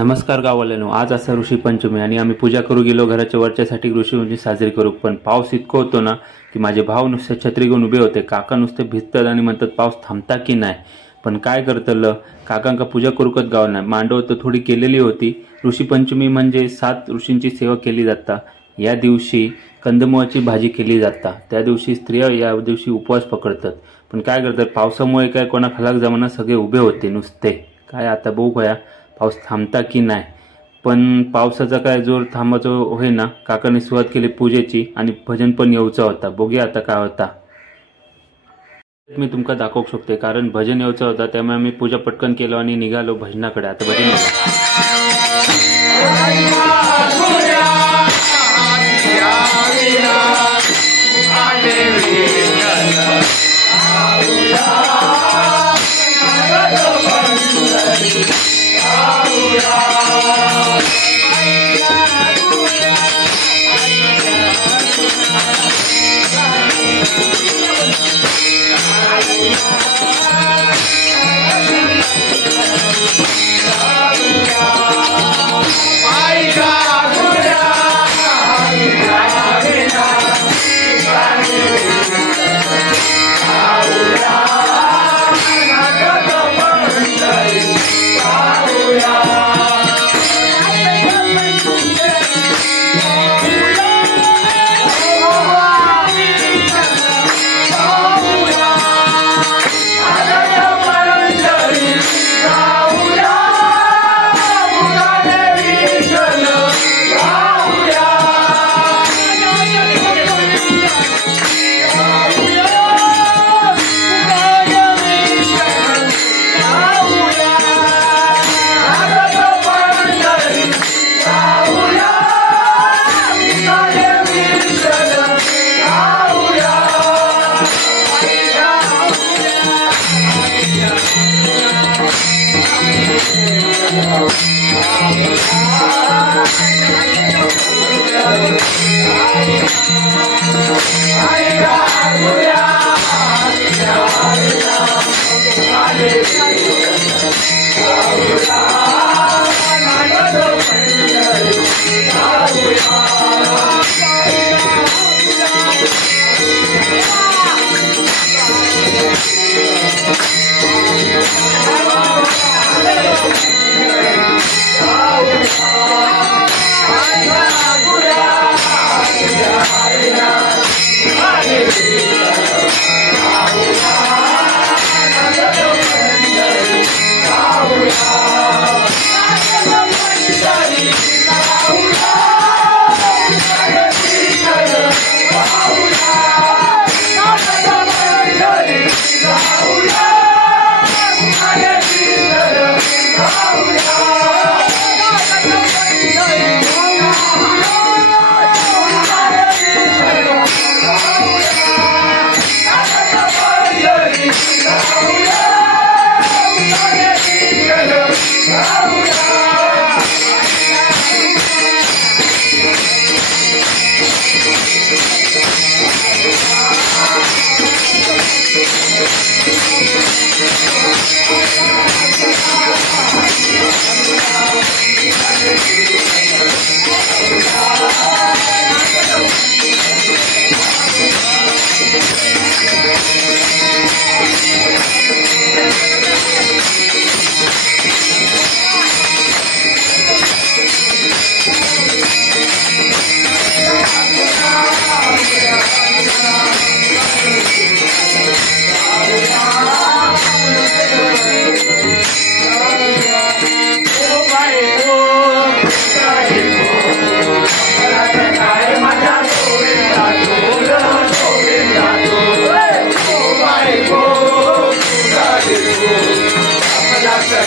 नमस्कार गाववाल्यांनो, आज असा ऋषी पंचमी आणि आम्ही पूजा करू गेलो घराच्या वरच्यासाठी ऋषी पंचमी साजरी करू। पण पाऊस इतकं होतो ना की माझे भाव नुसते छत्री घेऊन उभे होते, काका नुसते भिजतात आणि म्हणतात पाऊस थांबता की नाही। पण काय करतलं, काकांका पूजा करूकच गाव नाही। मांडव तर थोडी केलेली होती। ऋषी पंचमी म्हणजे 7 ऋषींची सेवा केली जाता। या दिवशी कंदमुळाची भाजी केली जाता। त्या दिवशी स्त्रिया या दिवशी उपवास पकडतात। पण काय करतात, पावसामुळे काय कोणा खलाक जमाना सगळे उभे होते नुसते। काय आता बघूया पाऊस थांबता की नाही। पण पावसाचा काय जोर थांबायचं होईना। काकांनी सुरुवात केली पूजेची आणि भजन पण येऊचा होता। बघूया आता काय होता। मी तुमका दाखवू शकते कारण भजन येऊचा होता, त्यामुळे मी पूजा पटकन केलो आणि निघालो भजनाकडे। आता भजन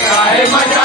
काय माझ्या